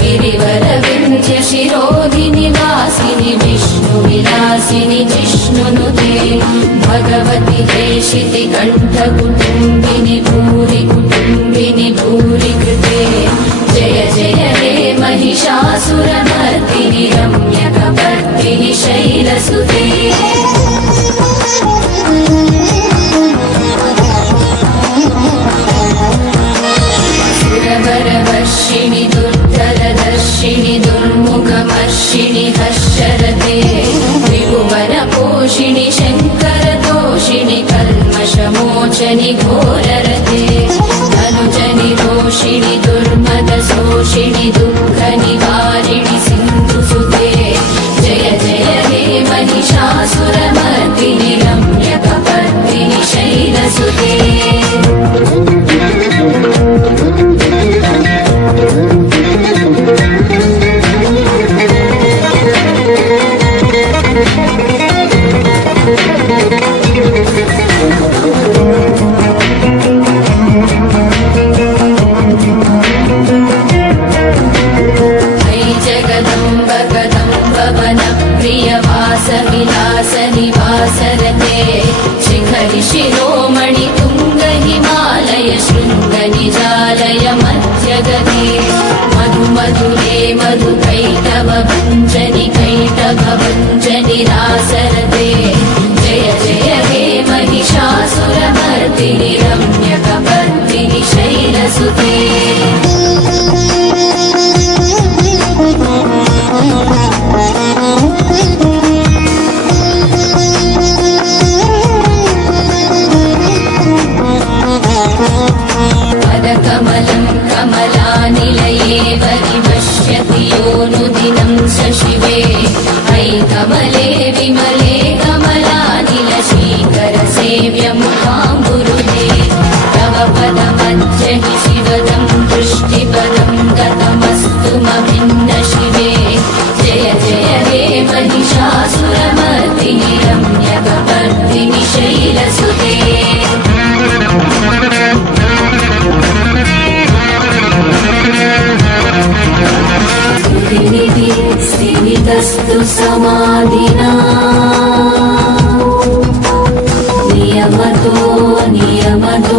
गिरिवरविन्ध्य शिरोधिनि वासिनि विष्णुविलासिनि जिष्णुनुते भगवति हेशिति कण्ठकुटुम्बिनि भूरि कुटुम्बिनि भूरि कृते जय जय हे महिषासुरमर्दिनि रम्यकपर्दिनि शैलसुते सुरवरवर्षिणि दुर्धरदर्शिनि दुर्मुखमर्षिणि हर्षरते त्रिभुवनपोषिणि शङ्करतोषिणि कल्मषमोचनि घोररते धनुजनि रोषिणि दुर्मदशोषिणि दुःखनिवारिणि सिन्धुसुते जय जय हे महिषासुरमर्दिनि रम्यकपर्दिनि शैलसुते विलासनिवासरते शिखरि शिरोमणि तुङ्ग हिमालय शृङ्ग निजालय मध्यगते मधु मधुरे मधु कैटभ भञ्जनि कैटभ भञ्जनि रासरते जय जय हे महिषासुरमर्दिनि रम्यकपर्दिनि शैलसुते कमलं कमलानिलये परिपश्यति योऽनुदिनं स शिवे अयि कमले विमले कमलानिलशीकरसेव्यमुखाम्बुरुहे तव पदमध्य हि शिवदं दृष्टिपदं गतमस्तुमभिन्न शिवे जय जय हे महिषासुरमर्दिनि रम्यकपर्दिनि शैलसुते स्थितस्तु समाधिना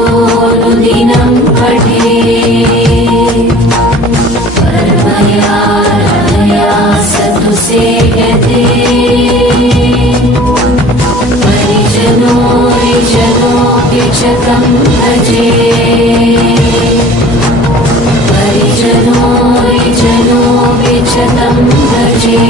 नियमतोऽनुदिनं पठे परमया सतु सेयते परिजनोऽपि च तं भजे परिजनोऽपि च तं भजे